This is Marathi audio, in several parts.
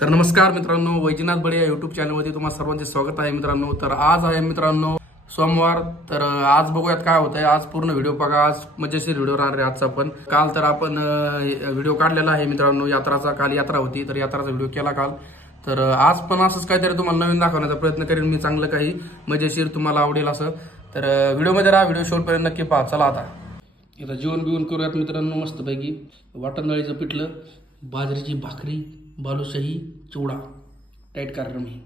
तर नमस्कार मित्रांनो, वैजनाथ बडे या युट्यूब चॅनलमध्ये तुम्हाला सर्वांचे स्वागत आहे मित्रांनो। तर आज आहे मित्रांनो सोमवार। तर आज बघूयात काय होतंय। आज पूर्ण व्हिडिओ बघा, आज मजेशीर व्हिडिओ राहणार आहे आजचा पण। काल तर आपण व्हिडिओ काढलेला आहे मित्रांनो यात्राचा। काल यात्रा होती तर यात्राचा व्हिडिओ केला काल। तर आज पण असंच काहीतरी तुम्हाला नवीन दाखवण्याचा प्रयत्न करेन मी, चांगलं काही मजेशीर तुम्हाला आवडेल असं। तर व्हिडिओमध्ये राहा, व्हिडिओ शेवटपर्यंत नक्की पहा। चला आता इथं जेवण बिवण करूयात मित्रांनो मस्तपैकी। वाटण डाळीचं पिठलं, बाजरीची भाकरी, बालुशाही, चिवडा, टाईट कार्यक्रम आहे।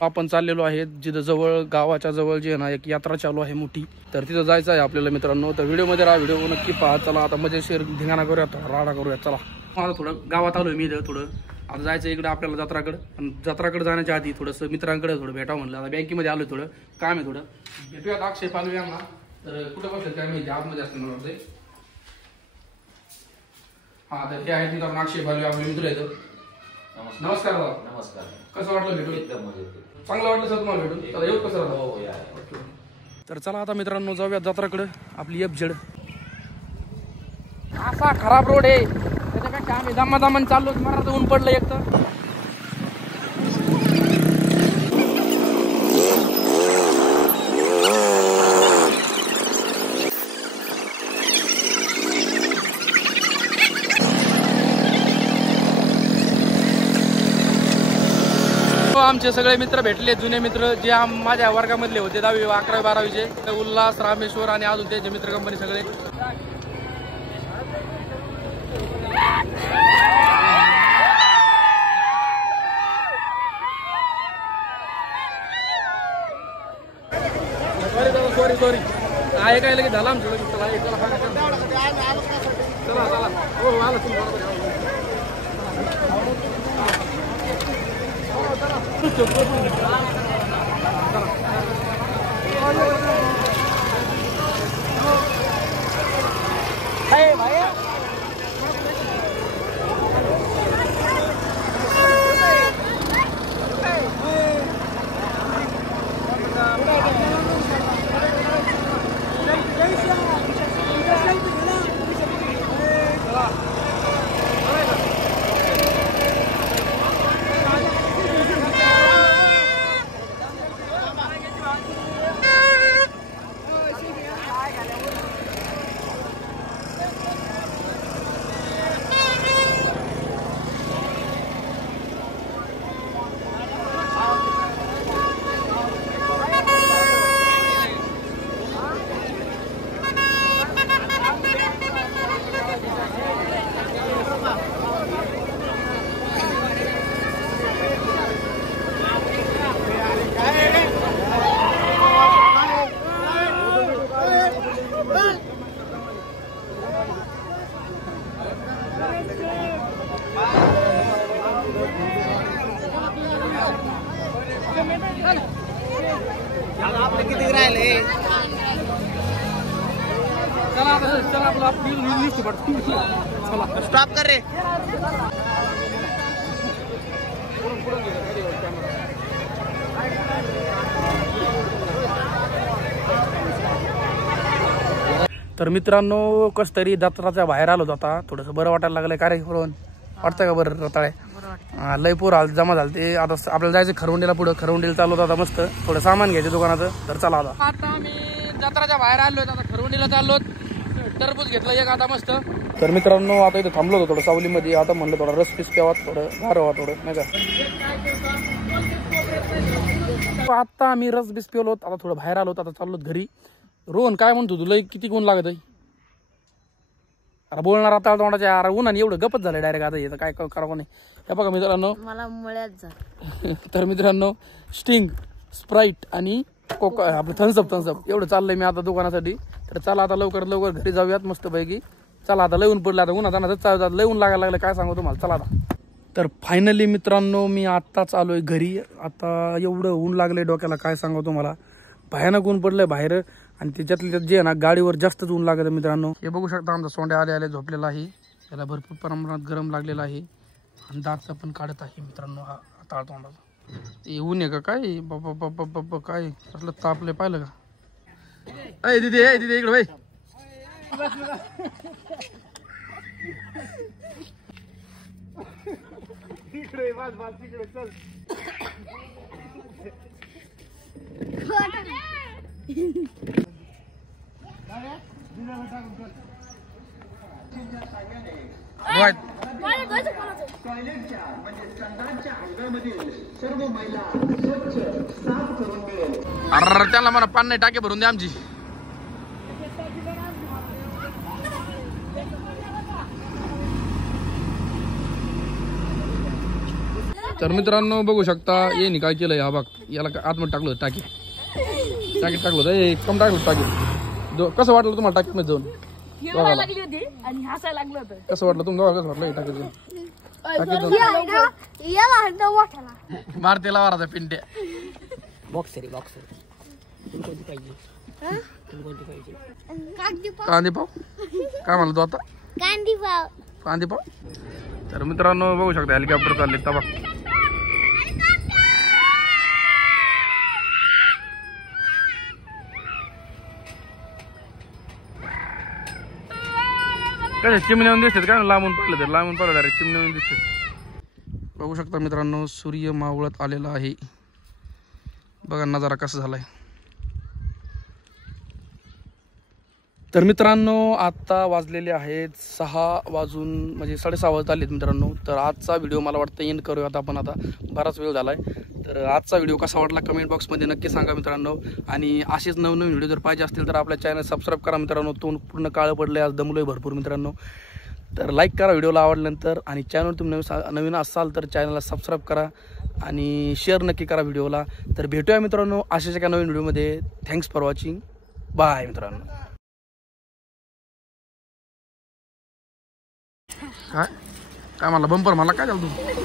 आपण चाललेलो आहे जिथं जवळ गावाच्या जवळ जी आहे ना एक यात्रा चालू आहे मोठी, तर तिथं जायचं आहे आपल्याला मित्रांनो। तर व्हिडिओमध्ये राहा, व्हिडिओ नक्की पहा। चला आता मजेशीर धिंगाणा करूयात, राडा करूयात। चला मला थोडं गावात आलोय मी इथं, थोडं आता जायचं इकडे आपल्याला जत्राकडे। आणि जत्राकडे जाण्याच्या आधी थोडंसं मित्रांकडे थोडं भेटावं म्हणलं। आता बँकेमध्ये आलोय, थोडं काम आहे, थोडं भेटूयात। अक्षय पालवे आम्हाला तर कुठं बसले काय माहिती, आतमध्ये असतं मला वाटतंय। हा तर ते आहेत मित्रांनो अक्षय पालवे, आपले मित्र आहेत। नमस्कार दादा। नमस्कार। कसं वाटलं भेटून? एकदम मजेत। चांगलं वाटलं सर तुम्हाला भेटून? तर येऊ कसं राहतं? हो या। तर चला आता मित्रांनो जाऊया जत्राकडे आपली FZ। असा खराब रोड आहे, त्याच्यापेक्षा आम्ही दमादमान चाललो, मराठा ऊन पडलं एक तर। आमचे सगळे मित्र भेटले, जुने मित्र जे माझ्या वर्गामधले होते 10वी 11वी 12वीचे। उल्हास, रामेश्वर आणि अजून त्याचे मित्र कंपनी सगळे। सॉरी आहे काय लगेच झाला आमचं लगेच। चला चला हो आला तुम्ही। किती राहिले? चला चला आपला स्टॉप कर रे। तर मित्रांनो कस तरी जत्राच्या बाहेर आलो आता, थोडंसं बरं वाटायला लागलंय। काय रे करून वाटतं का बरं रताळे? लय पोर जमा झाले ते। आता आपल्याला जायचं खरवंडीला, पुढं खरवंडीला चाललो आता मस्त, थोडं सामान घ्यायचं दुकानाचं। तर चला आता आम्ही जत्राच्या बाहेर आलो, आता खरवंडीला चाललो। टरबूज घेतलं एक आता मस्त। तर मित्रांनो आता इथं थांबलो होतो थोडं सावलीमध्ये, आता म्हणलं थोडा रस पीस प्यावा, थोडं गार व्हा थोडं नाही का। आता आम्ही रस बीस पिवलो, आता थोडं बाहेर आलो, आता चाललो घरी। रोहन काय म्हणतो तुला, किती गुण लागत आहे? अरे बोलणार आता तोंडाच्या, अरे उन्हाने एवढं गपच झालं डायरेक्ट। आता येतं काय करावं नाही। हे बघा मित्रांनो मला मुळ्यात झालं। तर मित्रांनो स्टिंग, स्प्राईट आणि कोका आपलं थम्सअप एवढं चाललंय मी आता दुकानासाठी। तर चला आता लवकर लवकर घरी जाऊयात मस्त पैकी। चला आता लय ऊन पडलं, आता उन्हात लय ऊन लागायला लागलं, काय सांगू तुम्हाला। चला आता तर फायनली मित्रांनो मी आत्ताच आलोय घरी। आता एवढं ऊन लागलंय डोक्याला, काय सांगू तुम्हाला। भयानक ऊन पडलंय बाहेर, आणि त्याच्यातले जे आहे ना गाडीवर जास्तच ऊन लागत मित्रांनो। हे बघू शकता आमचा सोंड्या आले झोपलेला आहे, त्याला भरपूर प्रमाणात गरम लागलेला आहे, आणि दात पण काढत आहे मित्रांनो हा ताळ तोंडाचा। ते ऊन आहे का काय? बाबा बाबा बाबा काय असलं तापले पाहिलं का? अय दीदी इकडे भाई। अरे त्याला मला पान नाही टाके भरून द्या आमची. तर मित्रांनो बघू शकता ये काय केलंय हा बघ याला आतमध्ये टाकलं टाकी टाकीत टाकलं होतं कम टाकलं टाकीत. कसं वाटलं तुम्हाला टाकीत मध्ये जाऊन कसं वाटलं तुम्हाला कसं वाटलं टाकीत जाऊन मारतेला मारायचा पिंट्या बॉक्सर बॉक्सर कांदे पाव काय म्हणलं तू आता कांदी पाव कांदे पाव. तर मित्रांनो बघू शकता हेलिकॉप्टर चालले तबा. काय चिमण्याहून दिसतात काय लांबून पाहिलं तर लांबून पाहिलं डायरेक्ट चिमण्याहून दिसतात. बघू शकता मित्रांनो सूर्य मावळत आलेला आहे बघा नजारा कसा झालाय. तर मित्रांनो आता वाजलेले आहेत 6 वाजून म्हणजे 6:30 वाजत आलेत मित्रांनो. तर आजचा व्हिडिओ मला वाटतं एंड करूया आपण आता बराच वेळ झालाय. तर आजचा व्हिडिओ कसा वाटला कमेंट बॉक्समध्ये नक्की सांगा मित्रांनो. आणि असेच नवनवीन व्हिडिओ जर पाहिजे असतील तर आपल्या चॅनल सबस्क्राईब करा मित्रांनो. तो पूर्ण काळं पडलंय आज दमलोय भरपूर मित्रांनो. तर लाईक करा व्हिडिओला आवडल्यानंतर आणि चॅनल तुम्ही नवीन असाल तर चॅनलला सबस्क्राईब करा आणि शेअर नक्की करा व्हिडिओला. तर भेटूया मित्रांनो अशाच एका नवीन व्हिडिओमध्ये. Thanks for watching. बाय मित्रांनो. काय काय मला बंपर मला काय झालं तू